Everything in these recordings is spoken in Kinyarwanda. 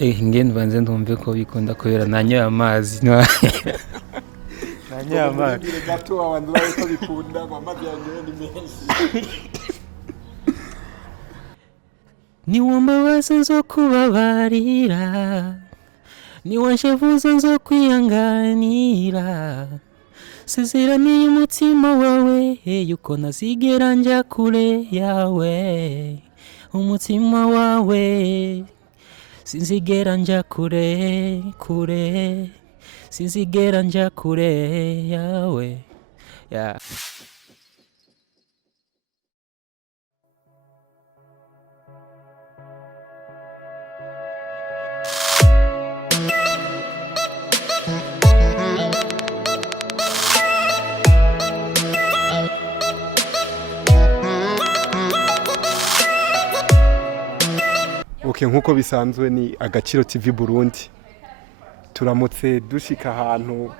Ngene banze ndumve ko bikunda kubera nanyoye amazi nanyoye amazi gato abantu bari ko bikunda amazi yanyoye ni menshi. niwambabaza nzo kubabarira niwanshavuza nzo kwihanganira sezeraniye umutima wawe yuko ntazigera njya kure yawe umutima wawe sinzigera njya kure sinzigera njya kure yawe yeah. Okay, nkuko bisanzwe ni Agaciro TV Burundi. Turamutse dushika ahantu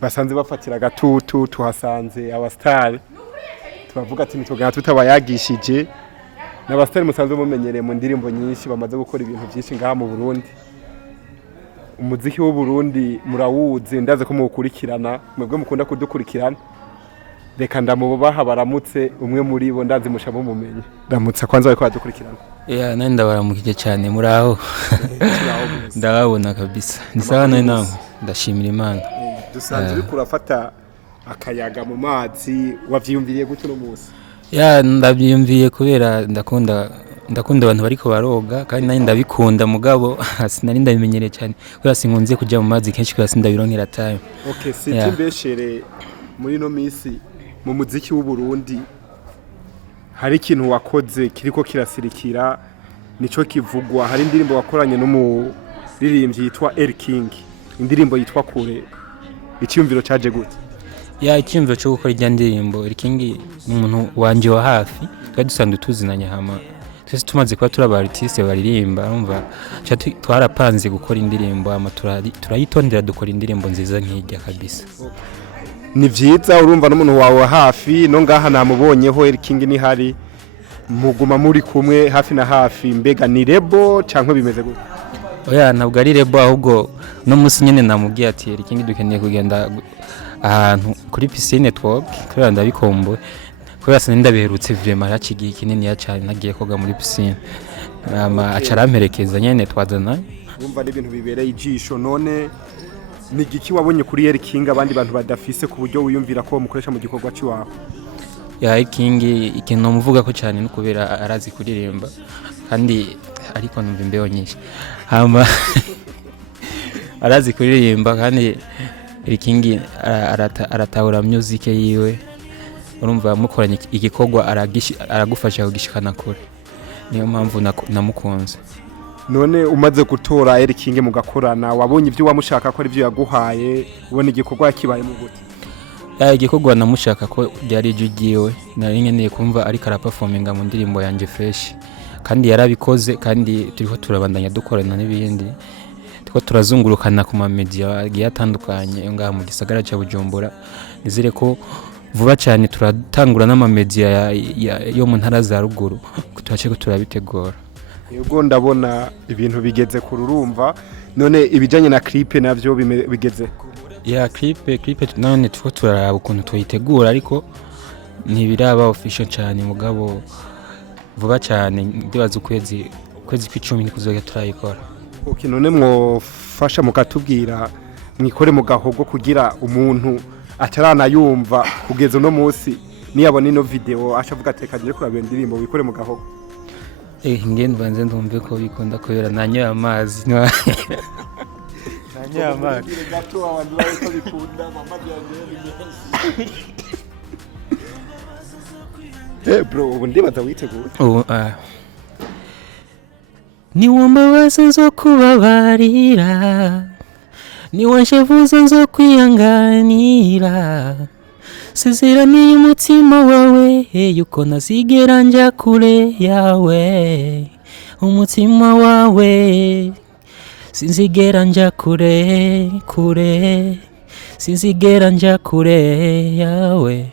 basanze bafatira gatutu tuhasanze abastari. Tubavuga ati nitugana tutabayagishije. N'abastari musanzwe mumenyereye mu ndirimbo nyinshi bamaze gukora ibintu byinshi ngaha mu Burundi. Umuziki w'u Burundi murawuzi ndaze ko mukurikirana, mwebwe mukunda kudukurikirana. Reka ndamubaha baramutse umwe muri bo ndazi mushabo mumenye. Ndamutse kwanza bariko badukurikirana. Yeah, nani ndabaramukije cyane muraho. Ndababona kabisa. Ni sawa nawe ndashimira Imana. Dusanze uri kurafata akayaga mu mazi wavyiyumviriye gute no munsi? Yeah, ndabyiyumviye kubera ndakunda abantu bariko baroga kandi nani ndabikunda mugabo sinari ndabimenyereye cyane. Kubera sinkunze kujya mu mazi kenshi kubera sindabironkera time. Okay, sitimbeshere muri no misi mu muziki w'u Burundi hari ikintu wakoze kiriko kirasirikira nico kivugwa. Hari indirimbo wakoranye n'umuririmbyi yitwa Wiz-king, indirimbo yitwa Kure. Icyumviro cyaje gute? Ya icyumviro cyo gukora ijya ndirimbo Wiz-king ni umuntu wanje wa hafi twari dusanzwe tuzinanye hama twese tumaze kuba turi abartiste baririmba urumva twarapanze gukora indirimbo ama turayitondera dukora indirimbo nziza nk'ijya kabisa. Ni vyiza urumva n'umuntu wawe hafi no ngaha namubonyeho Wiz-king ni hari muguma muri kumwe hafi na hafi mbega ni rebo canke bimeze gute? Oya ntabwo ari rebo ahubwo no musi nyene namubwiye ati Wiz-king dukeneye kugenda ahantu kuri piscine kubera ndabikombo kubera sinenda biherutse vraiment yacigiye kinini ya cyane nagiye koga muri piscine acaramperekeza nyene twazana urumva n'ibintu bibereye ijisho. None ni giki wabonye kuri Wiz-king abandi bantu badafise ku buryo wiyumvira ko mukoresha mu gikorwa cy'iwawe? Ya Wiz-king ikintu muvuga ko cyane no kubera arazi kuririmba kandi ariko numva imbeho nyinshi hama arazi kuririmba kandi Wiz-king aratahura music yiwe urumva mukoranye igikorwa aragufasha kugishikana kure niyo mpamvu namukunze. None umaze gutora Wiz-king mugakorana wabonye ibyo wamushaka ko ari byo yaguhaye ubona igikorwa kibaye mu gute? Ya igikorwa namushaka ko byari jugiwe nari nkeneye kumva ariko araperforminga mu ndirimbo yanje fresh kandi yarabikoze kandi turiko turabandanya dukorana n'ibindi turiko turazungurukana ku ma media agiye atandukanye ngaha mu gisagara cya Bujumbura. Nizere ko vuba cyane turatangura n'ama media yo mu ntara za ruguru twace ko turabitegura. Yego ndabona ibintu bigeze kururumva. None ibijanye na clip navyo bigeze? Ya clip none tuko turaraba ukuntu tuyitegura ariko ntibiraba official cyane mugabo vuba cyane ndibaza ukwezi kw'icumi nikuzoga turayikora. Okay, none mwofasha mukatubwira mwikore mu gahogo kugira umuntu ataranayumva kugeza no munsi niyabona ino video ashavuga tekanye kurabira indirimbo wikore mu gahogo? Ngene banze ndumve ko bikunda kubera nanyoye amazi nanyoye amazi gato abantu bari ko bikunda amazi yanyoye ni menshi. Bro ubu ndibaza witeguye? niwambabaza nzo kubabarira niwanshavuza nzo kwihanganira sezeraniye umutima wawe yuko ntazigera njya kure yawe umutima wawe sinzigera njya kure sinzigera njya kure yawe.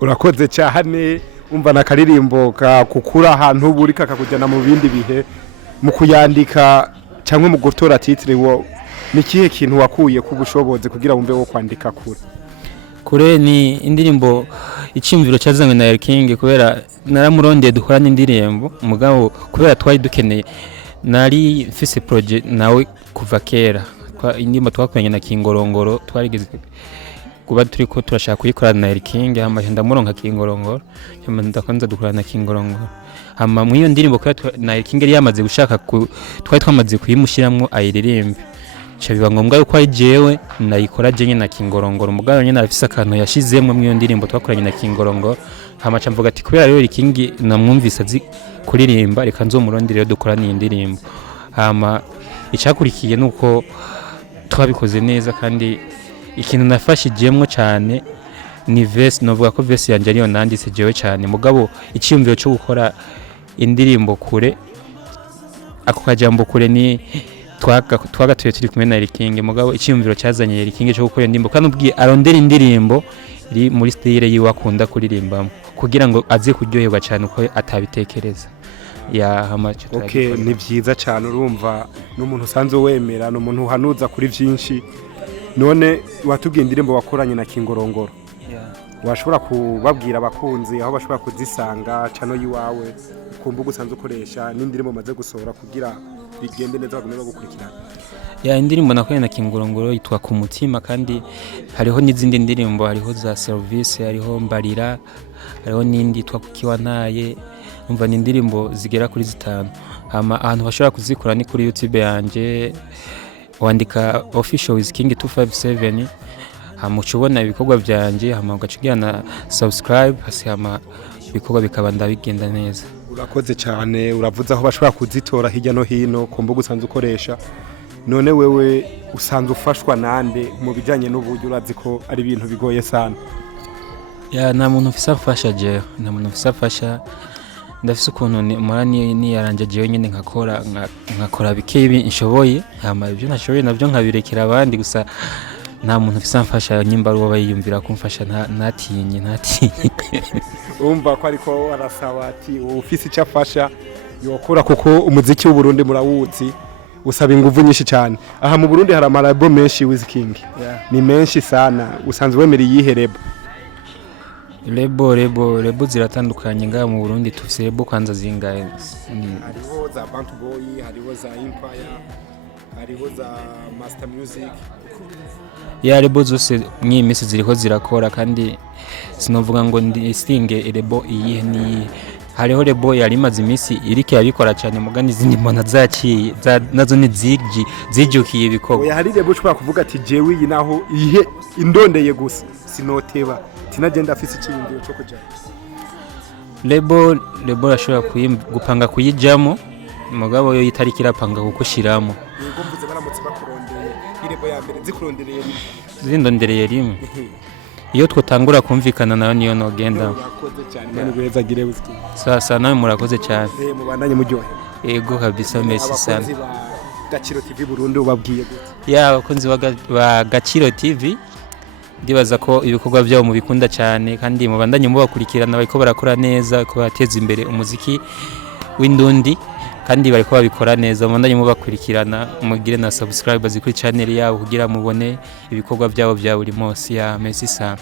Urakoze cyane umva nakaririmbo kakukura ahantu buri kakakujyana mu bindi bihe mu kuyandika cyangwa mu gutora titre wo ni kihe kintu wakuye ku bushobozi kugira wumve wo kwandika kure? Kure ni indirimbo icimviro cyazanywe na Wiz-king kubera naramurondeye dukorana indirimbo mugabo kubera twari dukeneye nari mfise project nawe kuva kera indirimbo twakoranye na Kingorongoro twarigeze kuba turiko turashaka kuyikorana na Wiz-king amahenda muronka Kingorongoro nyuma ndakonza dukorana na Kingorongoro hama mu iyo ndirimbo kubera na Wiz-king yari yamaze gushaka twari twamaze kuyimushiramwo ayiririmbe biba ngombwa yuko ari jewe nayikora jenye na Kingorongoro mugabo nyene afise akantu yashizemwe mu iyo ndirimbo twakoranye na Kingorongoro hama camvuga ati kubera rero Wiz-king namwumvise azi kuririmba reka nzomurondire rero dukorana iyi ndirimbo hama icakurikiye nuko twabikoze neza kandi ikintu nafashijemwo cyane ni verse novuga ko verse yanje ariyo nanditse jewe cyane mugabo iciyumviro cyo gukora indirimbo kure ako kajambo kure ni twagatuye turi kumwe na Wiz-king mugabo iciyumviro cyazanye Wiz-king cyo gukora indirimbo kandi ubwiye arondera indirimbo iri muri style yiwe akunda kuririmbamo kugira ngo aze kuryoherwa cyane uko atabitekereza ya hamacho. Okay, ni byiza cyane urumva n'umuntu usanzwe wemera n'umuntu uhanuza kuri byinshi. None watubwiye indirimbo wakoranye na Kingorongoro, washobora kubabwira abakunzi aho bashobora kuzisanga channel yiwawe kumbuga usanzwe ukoresha n'indirimbo maze gusohora kugira bigende neza bagomba gukurikirana? Ya indirimbo nakoranye na Kingorongoro yitwa ku mutima kandi hariho n'izindi ndirimbo hariho za service hariho mbarira hariho n'indi yitwa kukiwantaye umva ni indirimbo zigera kuri 5 hama ahantu bashobora kuzikora ni kuri YouTube yanje wandika official Wiz-king 257 hama ucubona ibikorwa byanje hama ugacigira na subscribe hasi hama ibikorwa bikaba ndabigenda neza. Urakoze cyane uravuze aho bashobora kuzitora hirya no hino kumbuga usanzwe ukoresha. None wewe usanzwe ufashwa nande mu bijanye n'uburyo urazi ko ari ibintu bigoye sana? Ya na muntu ufisafasha je na muntu ufisafasha ndafise ukuntu ni yaranje je nyine nkakora bikebi inshoboye hama ibyo nashoboye navyo nkabirekera abandi gusa nta muntu ufisafasha nyimba ruwo bayiyumvira kumfasha natinye umva ko ariko arasaba ati ufise icafasha yokora kuko umuziki w'u Burundi murawuzi usaba inguvu nyinshi cyane. Aha mu Burundi hari amarabo menshi Wiz-king. Ni menshi sana. Usanzwe wemera yiherebo? Lebo ziratandukanye ngaha mu Burundi tufise lebo kwanza zingaye. Hariho za Bantu Boy, hariho za Empire, hariho za Master Music. Ya lebo zose mwimisi ziriko zirakora kandi sinovuga ngo ndistinge lebo iyi ni hariho lebo yari maze imisi irike yabikora cyane mugani izindi mbona zaciye nazo ni zijukiye ibikorwa. Oya hari lebo ushobora kuvuga ati jewe iyi naho ihe indondeye gusa sinoteba tinagenda afise ikindi cyo kuja. Lebo ashobora gupanga kuyijamo mugabo yo itariki irapanga gukushiramo. Yego mvuze baramutse bakurondeye irebo ya mbere zikurondereye zindondereye rimwe. Iyo twotangura kumvikana nayo niyo nogenda. Murakoze cyane mani gweza gire Wiz-king. Sasa nawe murakoze cyane. Mubandanye muryohe. Yego kabisa merci sana. Agaciro TV Burundi ubabwiye gute? Ya abakunzi ba Agaciro TV ndibaza ko ibikorwa byabo mubikunda cyane kandi mubandanye mubakurikirana bariko barakora neza ko bateza imbere umuziki w'indundi kandi bariko babikora neza mubandanye mubakurikirana mugire na subscribe kuri channel yabo kugira mubone ibikorwa byabo bya buri munsi. Ya merci sana.